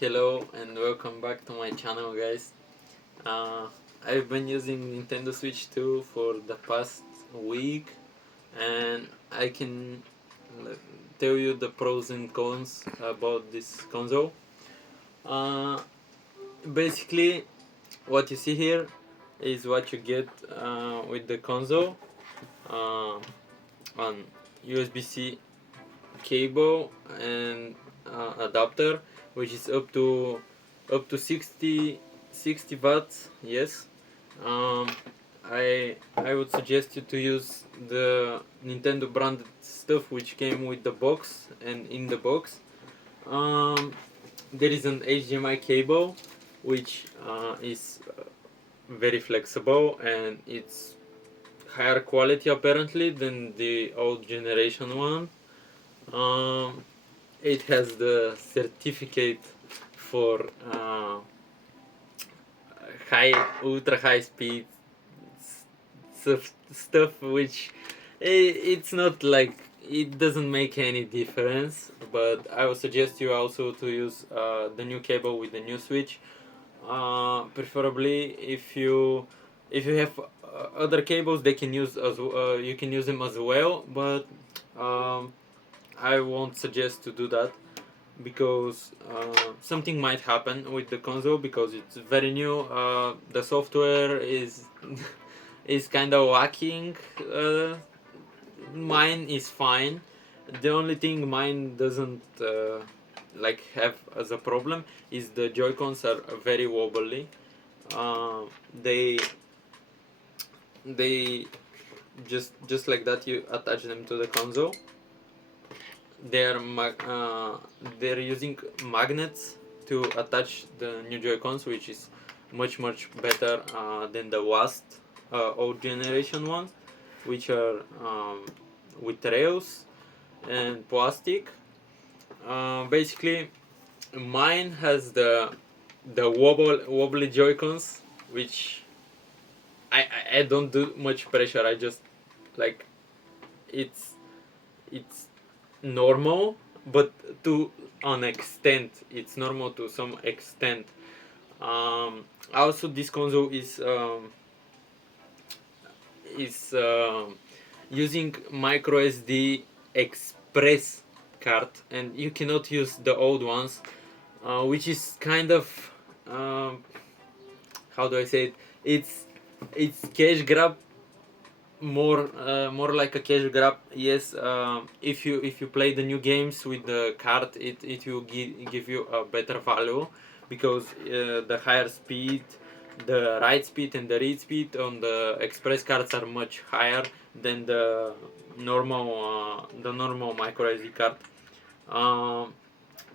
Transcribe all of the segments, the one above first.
Hello and welcome back to my channel, guys. I've been using Nintendo Switch 2 for the past week, and I can tell you the pros and cons about this console. Uh, Basically, what you see here is what you get with the console uh, on USB-C cable and adapter, which is up to 60 watts. Yes. um, I would suggest you to use the Nintendo branded stuff which came with the box and in the box. There is an HDMI cable which is very flexible, and it's higher quality apparently than the old generation one. um, it has the certificate for high ultra high speed stuff, which it's not like it doesn't make any difference, but I would suggest you also to use the new cable with the new switch. Preferably if you have other cables, they can use as you can use them as well, but um, I won't suggest to do that because something might happen with the console because it's very new. The software is is kind of lacking. Mine is fine. The only thing mine doesn't have as a problem is the Joy Cons are very wobbly. Uh, they they just like that you attach them to the console. They're using magnets to attach the new Joy-Cons, which is much better than the last old generation ones, which are with rails and plastic. Basically, mine has the wobbly Joy-Cons, which I don't do much pressure. I just like it's it's normal, but to an extent. It's normal to some extent. Also, this console is using micro SD express card, and you cannot use the old ones, which is kind of how do I say it? It's cash grab, more like a cash grab. Yes. If you play the new games with the card, it will give you a better value because the higher speed, the write speed and the read speed on the express cards are much higher than the normal micro SD card.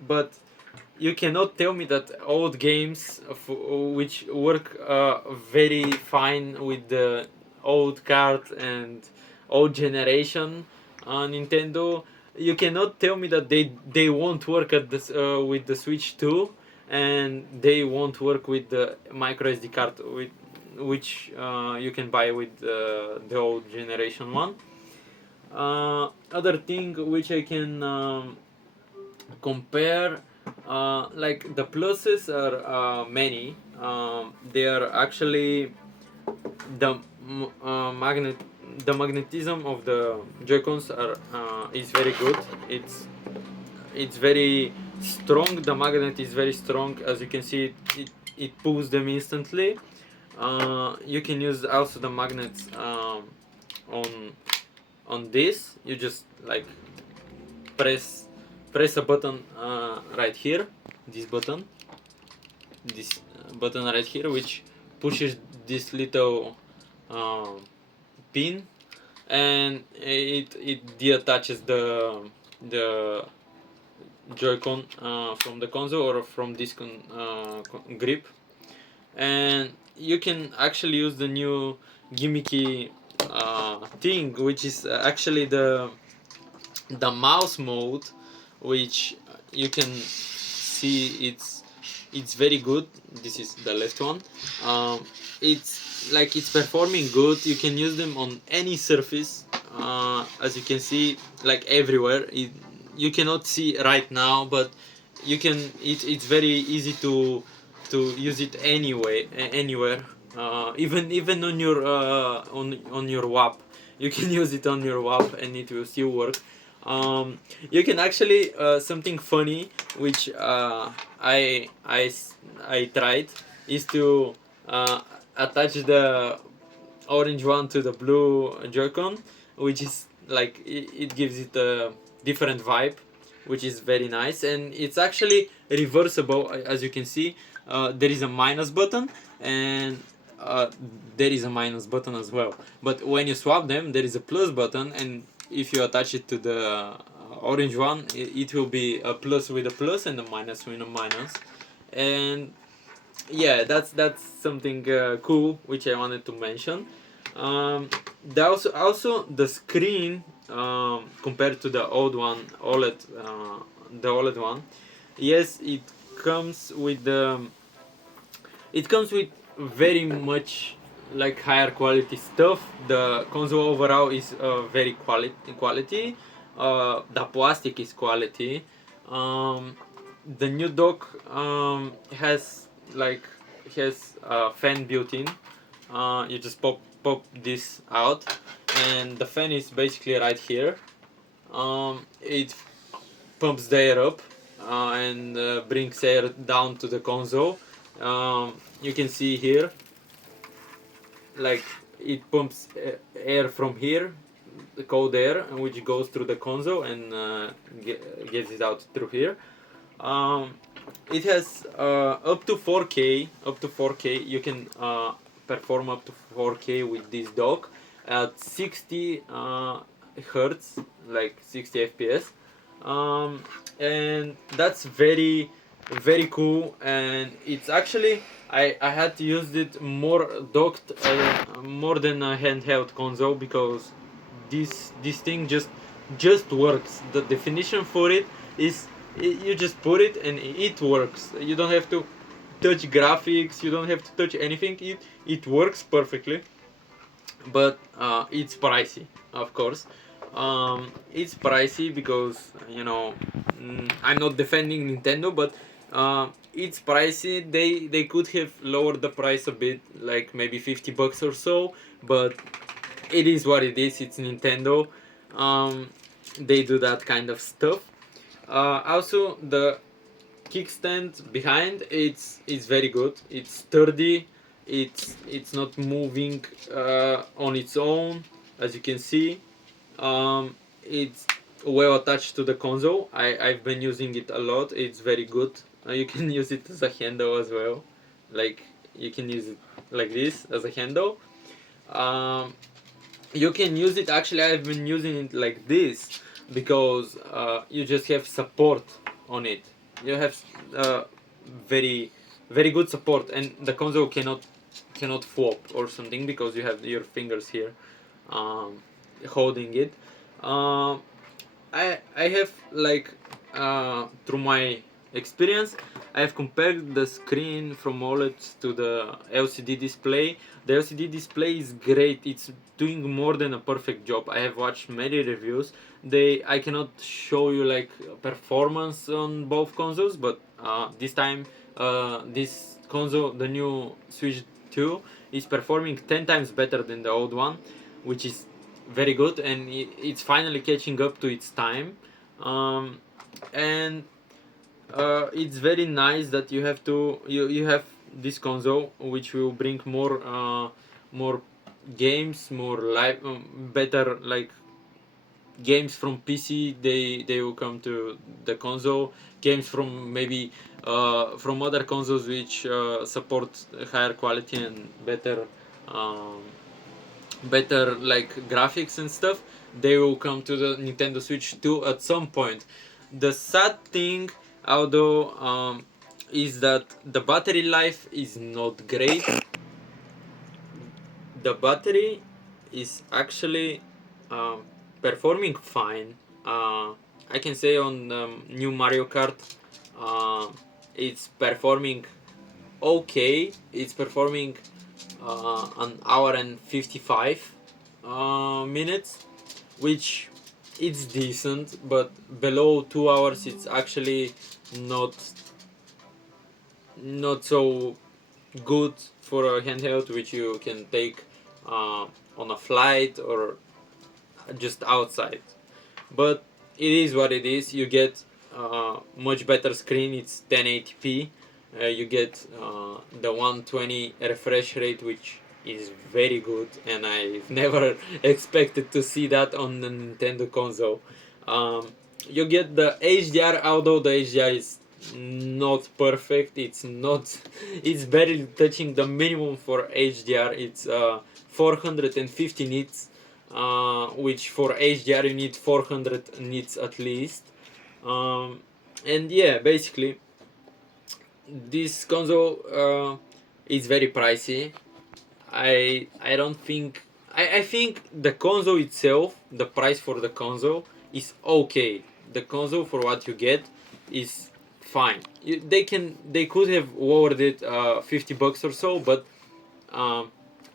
But you cannot tell me that old games which work very fine with the old card and old generation Nintendo, you cannot tell me that they won't work at this with the Switch 2, and they won't work with the micro SD card which you can buy with the old generation one. Other thing which I can compare, like the pluses are many. They are actually the magnet the magnetism of the Joy-Cons is very good. It's very strong. The magnet is very strong. As you can see, it pulls them instantly. You can use also the magnets on this. You just like press press a button right here, this button this button right here, which pushes this little pin, and it deattaches the Joy-Con from the console or from this grip, and you can actually use the new gimmicky thing, which is actually the mouse mode, which you can see it's very good. This is the left one. It's performing good. You can use them on any surface, as you can see, like everywhere. You cannot see right now, but you can it's very easy to use it anywhere, even on your WAP. You can use it on your WAP and it will still work. You can actually something funny which I tried is to attach the orange one to the blue Joy-Con, which is like it gives it a different vibe, which is very nice, and it's actually reversible. As you can see, there is a minus button, and there is a minus button as well, but when you swap them there is a plus button, and if you attach it to the orange one, it will be a plus with a plus and a minus with a minus. And yeah, that's something cool which I wanted to mention. Also the screen, compared to the old one, OLED, the OLED one, yes, it comes with very much like higher quality stuff. The console overall is very quality. The plastic is quality. The new dock has a fan built in. You just pop this out, and the fan is basically right here. It pumps the air up and brings air down to the console. You can see here, like it pumps air from here, the cold air, which goes through the console and gets it out through here. It has up to 4K. You can perform up to 4K with this dock at 60 hertz, like 60 FPS, and that's very cool. And it's actually, I had to use it more docked, more than a handheld console, because this thing just works. The definition for it is you just put it and it works. You don't have to touch graphics, you don't have to touch anything. It works perfectly. But it's pricey, of course. It's pricey because, I'm not defending Nintendo, but it's pricey. They could have lowered the price a bit, like maybe $50 or so, but it is what it is. It's Nintendo. They do that kind of stuff. Also, the kickstand behind, it's very good. It's sturdy. It's not moving on its own, as you can see. It's well attached to the console. I've been using it a lot. It's very good. You can use it as a handle as well. Like, you can use it like this as a handle. You can use it, actually I've been using it like this, because you just have support on it. You have very good support, and the console cannot flop or something, because you have your fingers here holding it. I have, like, through my experience, I have compared the screen from OLED to the LCD display. The LCD display is great. It's doing more than a perfect job. I have watched many reviews. I cannot show you like performance on both consoles, but this time this console, the new Switch 2, is performing 10 times better than the old one, which is very good, and it's finally catching up to its time. And it's very nice that you have this console, which will bring more games, more live, better, like, games from PC. They will come to the console. Games from maybe from other consoles which support higher quality and better like graphics and stuff, they will come to the Nintendo Switch 2 at some point. The sad thing, although, is that the battery life is not great. The battery is actually performing fine. I can say on new Mario Kart, it's performing okay. It's performing an hour and 55 minutes, which it's decent, but below 2 hours it's actually not not so good for a handheld which you can take on a flight or just outside. But it is what it is. You get much better screen. It's 1080p. You get the 120 refresh rate, which is very good, and I've never expected to see that on the Nintendo console. You get the HDR, although the HDR is not perfect. It's not. It's barely touching the minimum for HDR. It's 450 nits, which for HDR you need 400 nits at least. And yeah, basically, this console is very pricey. I don't think I think the console itself, the price for the console is okay. The console for what you get is fine. They could have lowered it $50 or so, but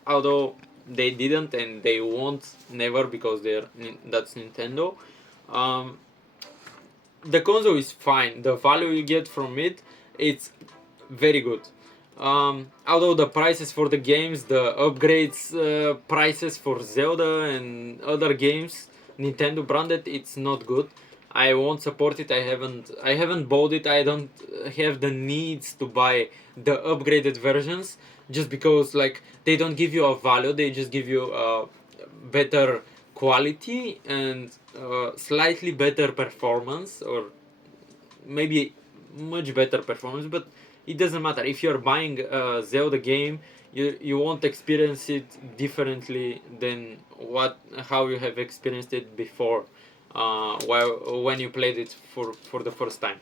although they didn't and they won't never because that's Nintendo. Um, the console is fine. The value you get from it, it's very good. Although the prices for the games, the upgrades prices for Zelda and other games, Nintendo branded, it's not good. I won't support it. I haven't bought it. I don't have the needs to buy the upgraded versions just because like they don't give you a value. They just give you better quality and slightly better performance, or maybe much better performance, but it doesn't matter. If you're buying a Zelda game, you won't experience it differently than how you have experienced it before, when you played it for the first time.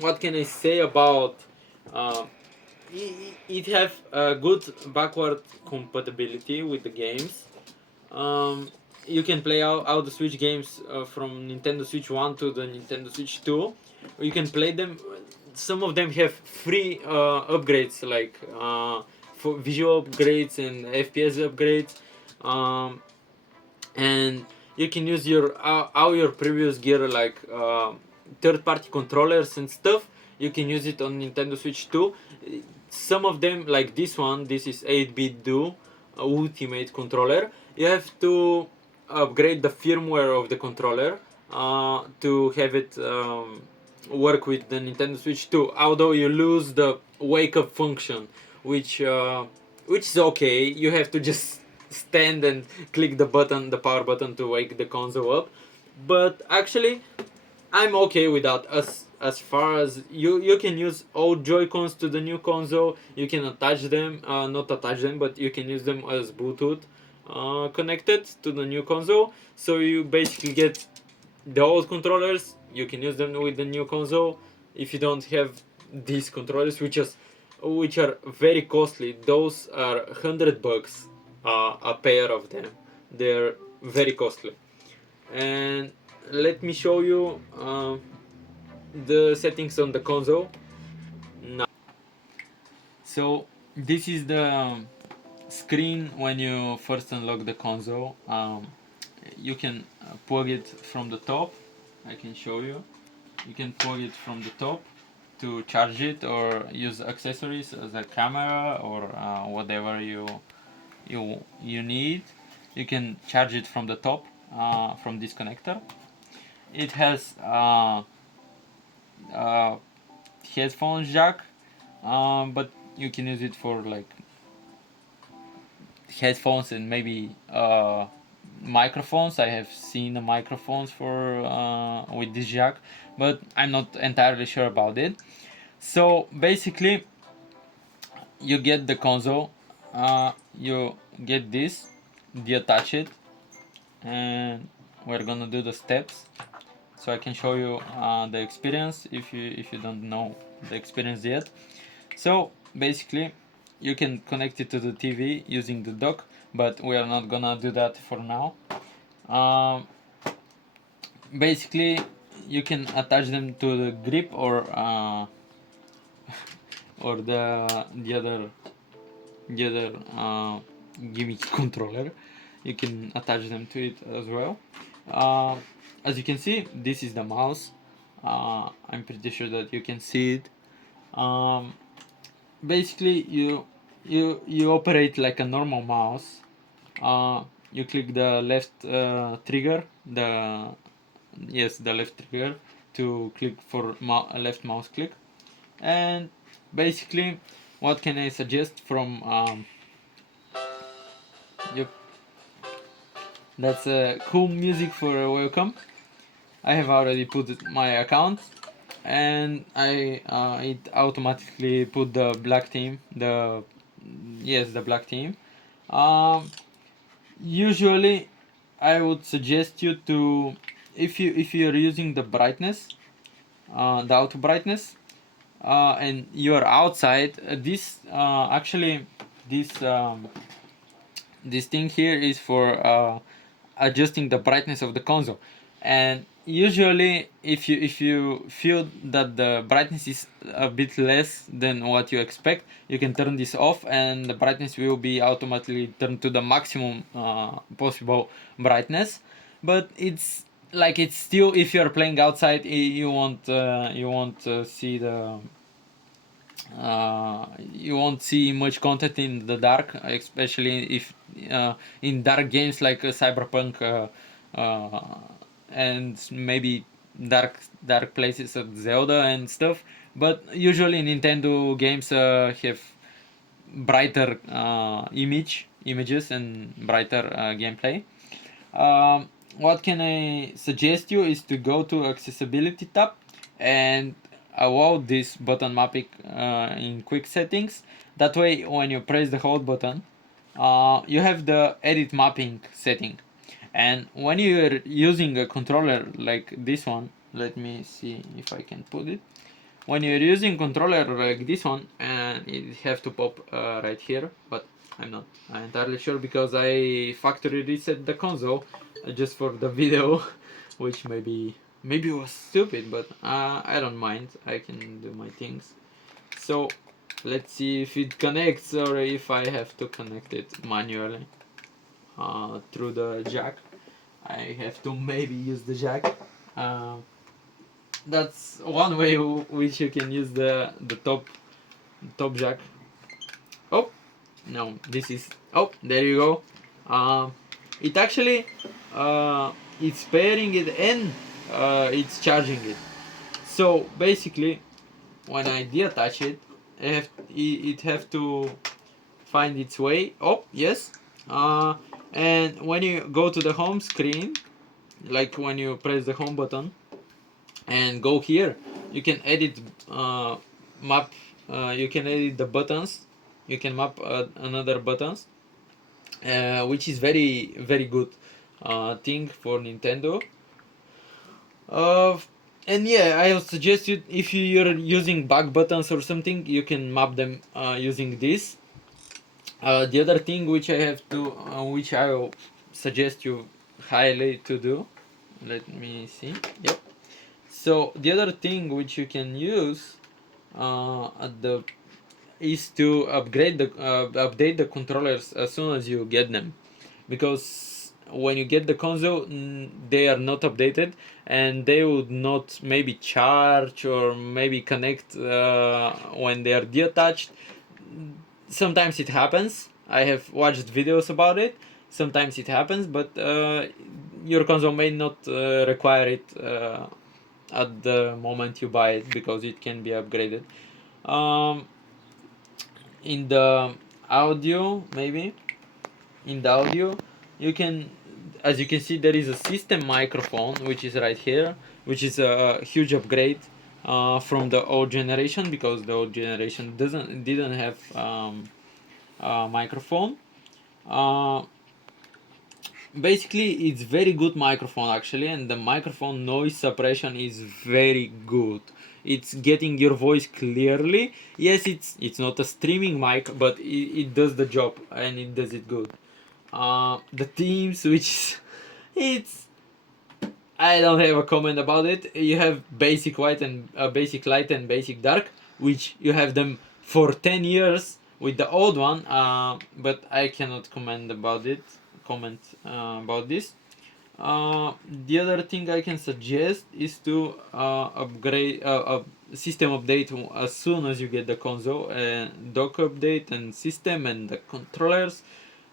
What can I say about uh, it have a good backward compatibility with the games. um, you can play out the Switch games from Nintendo Switch 1 to the Nintendo Switch 2. You can play them. Some of them have free upgrades, like for visual upgrades and FPS upgrades. Um, and you can use all your previous gear, like third-party controllers and stuff. You can use it on Nintendo Switch 2. Some of them, like this is 8-bit do ultimate controller. You have to upgrade the firmware of the controller to have it work with the Nintendo Switch 2. Although you lose the wake up function, which is okay. You have to just stand and click the power button to wake the console up. But actually, I'm okay with that. As far as you can use old Joy Cons to the new console, you can attach them, not attach them, but you can use them as Bluetooth connected to the new console. So you basically get the old controllers. You can use them with the new console. If you don't have these controllers, which are very costly, those are $100 a pair of them. They're very costly. And let me show you the settings on the console now. So this is the screen when you first unlock the console. You can plug it from the top. I can show you. You can plug it from the top to charge it, or use accessories as a camera, or whatever you need. You can charge it from the top, from this connector. It has headphones jack, but you can use it for like headphones and maybe microphones. I have seen the microphones for with this jack, but I'm not entirely sure about it. So basically, you get the console, you get this, detach it, and we're gonna do the steps so I can show you the experience if you don't know the experience yet. So basically, you can connect it to the TV using the dock, but we are not gonna do that for now. Basically, you can attach them to the grip, or or the other gimmick controller. You can attach them to it as well. As you can see, this is the mouse. I'm pretty sure that you can see it. Basically, you operate like a normal mouse. You click the left trigger, the left trigger to click for left mouse click, and basically, what can I suggest from yep, that's cool music for a welcome. I have already put my account, and it automatically put the black team, the black team. Um, Usually, I would suggest you to, if you're using the brightness, the auto brightness, and you're outside. Actually this thing here is for adjusting the brightness of the console, and usually if you feel that the brightness is a bit less than what you expect, you can turn this off and the brightness will be automatically turned to the maximum possible brightness. But it's still, if you're playing outside, you won't see the you won't see much content in the dark, especially if in dark games like Cyberpunk, and maybe dark places of Zelda and stuff. But usually Nintendo games have brighter images and brighter gameplay. What can I suggest you is to go to accessibility tab and allow this button mapping in quick settings. That way, when you press the hold button, you have the edit mapping setting. And when you're using a controller like this one, let me see if I can put it. When you're using controller like this one, and it have to pop right here, but I'm not entirely sure because I factory reset the console just for the video, which maybe was stupid, but I don't mind. I can do my things. So let's see if it connects or if I have to connect it manually through the jack. I have to maybe use the jack. That's one way which you can use the top jack. Oh no, this is, oh, there you go. It actually it's pairing it and it's charging it. So basically, when I detach it, it have to find its way. Oh yes. And when you go to the home screen, like when you press the home button and go here, you can edit map. You can edit the buttons. You can map another buttons, which is very good thing for Nintendo. Uh, and yeah, I would suggest you, if you're using back buttons or something, you can map them using this. The other thing which I will suggest you highly to do. Let me see. Yep. So the other thing which you can use at the is to update the controllers as soon as you get them, because when you get the console, they are not updated and they would not maybe charge or maybe connect when they are detached. Sometimes it happens. I have watched videos about it. Sometimes it happens, but your console may not require it at the moment you buy it, because it can be upgraded. Um, in the audio, maybe in the audio, you can, as you can see, there is a system microphone which is right here, which is a huge upgrade from the old generation, because the old generation didn't have a microphone. uh, Basically, it's very good microphone actually, and the microphone noise suppression is very good. It's getting your voice clearly. Yes, it's not a streaming mic, but it does the job and it does it good. The themes, which is, it's, I don't have a comment about it. You have basic white and basic light and basic dark, which you have them for 10 years with the old one. But I cannot comment about it. Comment about this. The other thing I can suggest is to upgrade a system update as soon as you get the console, and dock update and system and the controllers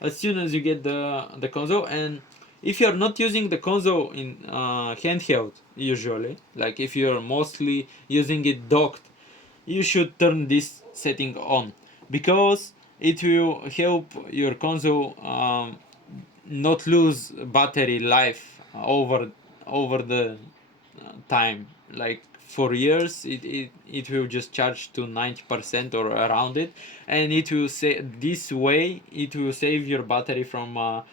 as soon as you get the console. And if you're not using the console in handheld usually, like if you're mostly using it docked, you should turn this setting on, because it will help your console not lose battery life over the time. Like for years it will just charge to 90% or around it, and it will say this way it will save your battery from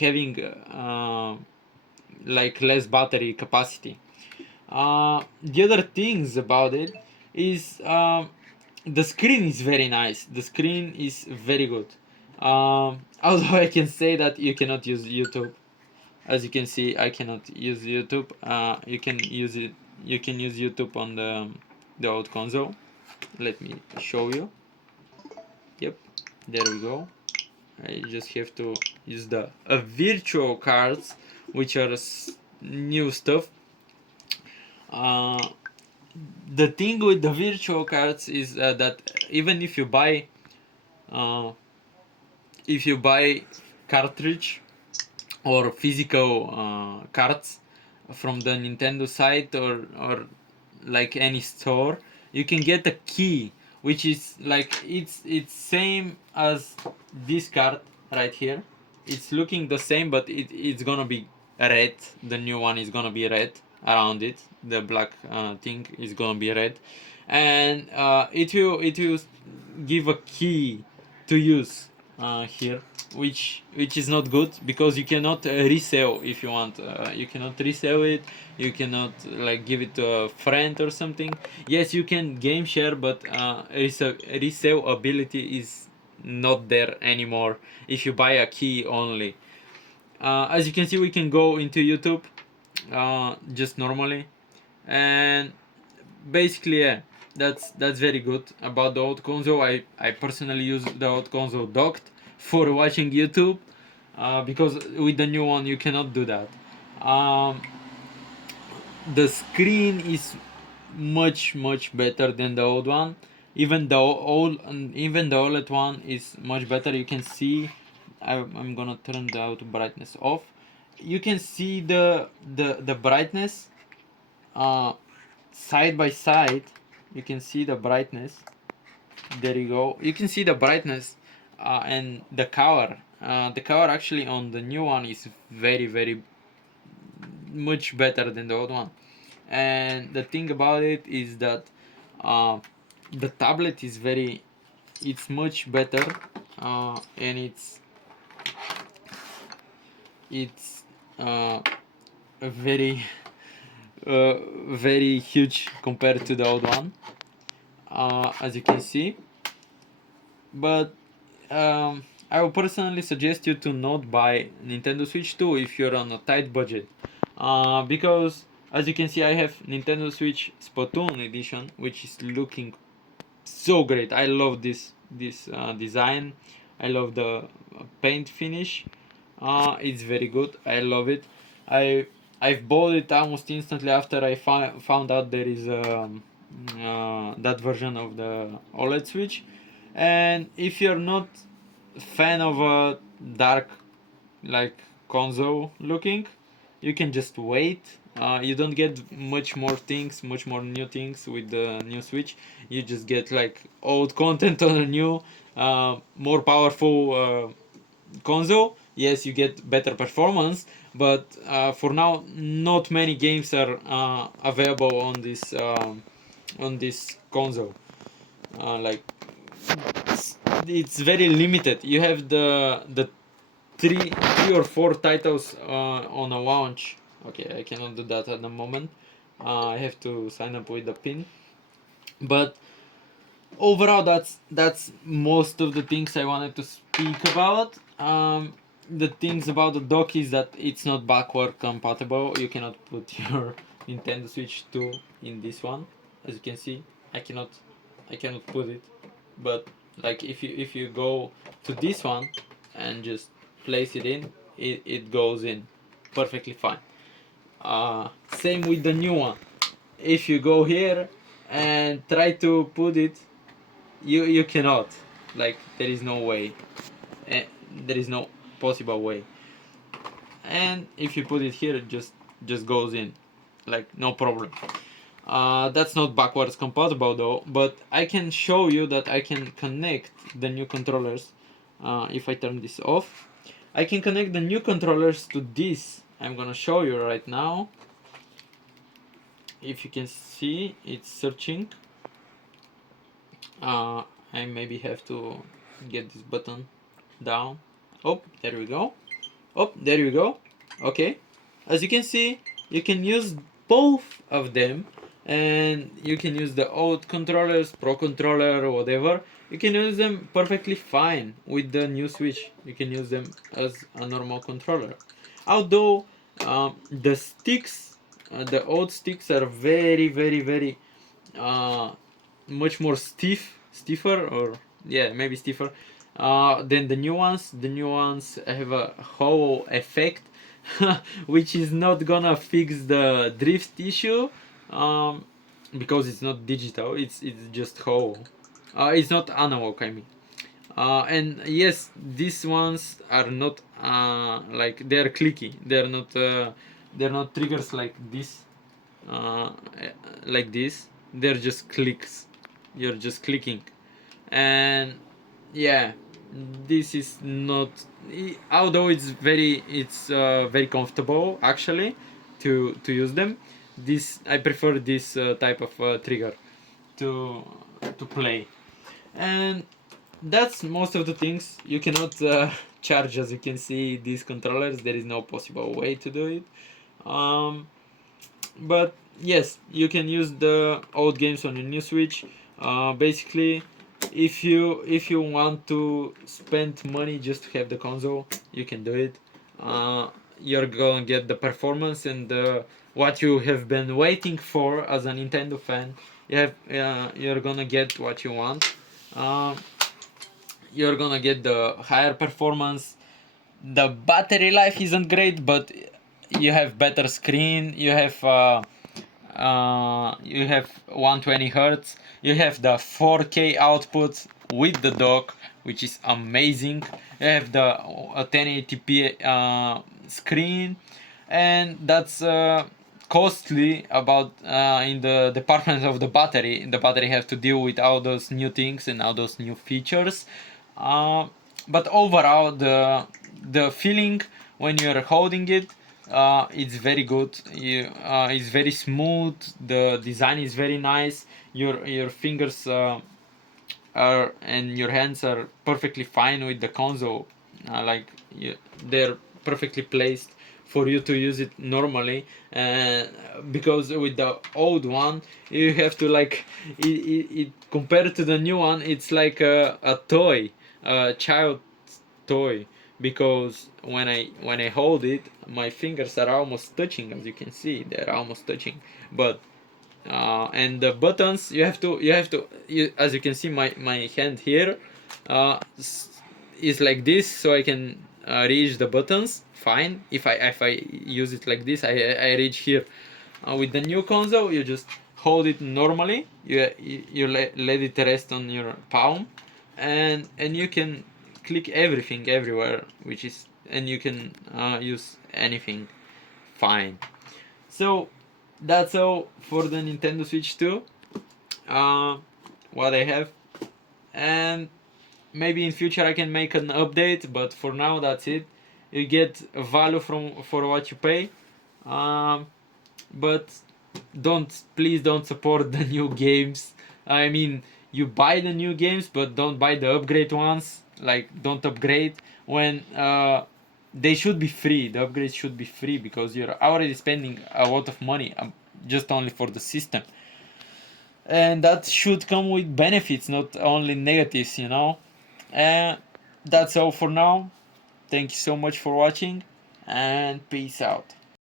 having like less battery capacity. The other things about it is the screen is very nice. The screen is very good. Although I can say that you cannot use YouTube. As you can see, I cannot use YouTube. You can use it. You can use YouTube on the old console. Let me show you. Yep, there we go. I just have to use the virtual cards, which are new stuff. The thing with the virtual cards is that even uh, if you buy cartridge or physical cards from the Nintendo site, or like any store, you can get a key, which is like it's same as this card right here. It's looking the same, but it's gonna be red. The new one is gonna be red around it. The black thing is gonna be red, and it will give a key to use here, which is not good, because you cannot resell if you want. You cannot resell it. You cannot like give it to a friend or something. Yes, you can game share, but resell ability is not there anymore if you buy a key only. As you can see, we can go into YouTube just normally, and basically, yeah, that's very good about the old console. I personally use the old console docked for watching YouTube, because with the new one you cannot do that. um, the screen is much better than the old one. Even the OLED one is much better. You can see, I'm gonna turn the auto brightness off. You can see the brightness uh, side by side. You can see the brightness. There you go. You can see the brightness and the color. The color actually on the new one is very much better than the old one. And the thing about it is that uh, the tablet is it's much better, and it's a very huge compared to the old one, as you can see. But I would personally suggest you to not buy Nintendo Switch 2 if you're on a tight budget, because as you can see, I have Nintendo Switch Splatoon edition, which is looking so great. I love this design. I love the paint finish. It's very good. I love it. I've bought it almost instantly after I found out there is that version of the OLED Switch. And if you're not a fan of a dark like console looking, you can just wait. You don't get much more new things with the new Switch. You just get like old content on a new, more powerful console. Yes, you get better performance, but for now, not many games are available on this console. Like it's very limited. You have the three or four titles on a launch. Okay, I cannot do that at the moment. I have to sign up with the pin. But overall, that's most of the things I wanted to speak about. The things about the dock is that it's not backward compatible. You cannot put your Nintendo Switch 2 in this one. As you can see, I cannot I cannot put it. But like if you go to this one and just place it in, it goes in. perfectly fine. Same with the new one. If you go here and try to put it, you cannot. Like, there is no way. There is no possible way. And if you put it here, it just goes in, like, no problem. That's not backwards compatible though, but I can show you that I can connect the new controllers. If I turn this off, I can connect the new controllers to this. I'm gonna show you right now. If you can see, it's searching. I maybe have to get this button down. Oh, there we go. Oh, there you go. Okay. As you can see, you can use both of them, and you can use the old controllers, Pro controller, or whatever. You can use them perfectly fine with the new Switch. You can use them as a normal controller. Although the sticks, the old sticks are very much more stiffer, or yeah, maybe stiffer than the new ones. The new ones have a hollow effect, which is not gonna fix the drift issue, because it's not digital. It's just hollow. It's not analog, I mean. And yes, these ones are not like, they're clicky. They're not triggers uh, like this. They're just clicks. You're just clicking, and yeah, this is not. Although it's very comfortable actually to use them. This, I prefer this type of trigger to play, and that's most of the things. You cannot charge, as you can see, these controllers. There is no possible way to do it. But yes, you can use the old games on your new Switch. Basically, if you want to spend money just to have the console, you can do it. You're gonna get the performance and what you have been waiting for as a Nintendo fan. You're gonna get what you want. You're gonna get the higher performance. The battery life isn't great, but you have better screen. You have 120 hertz. You have the 4K output with the dock, which is amazing. You have the 1080p screen, and that's costly. About in the department of the battery have to deal with all those new things and all those new features. But overall, the feeling when you're holding it, it's very good. It's very smooth. The design is very nice. Your fingers are, and your hands are perfectly fine with the console. Like, they're perfectly placed for you to use it normally. Because with the old one, you have to, like, it compared to the new one, it's like a toy, a child toy. Because when I hold it, my fingers are almost touching. As you can see, they're almost touching. But and the buttons, as you can see, my hand here is like this, so I can reach the buttons fine. If I use it like this, I reach here. With the new console, you just hold it normally. You let it rest on your palm, and you can click everything everywhere, and you can use anything fine. So that's all for the Nintendo Switch 2. What I have, and maybe in future I can make an update, but for now that's it. You get value for what you pay, but please don't support the new games. I mean, you buy the new games, but don't buy the upgrade ones. Like, don't upgrade when they should be free. The upgrades should be free, because you're already spending a lot of money just only for the system, and that should come with benefits, not only negatives, that's all for now. Thank you so much for watching, and peace out.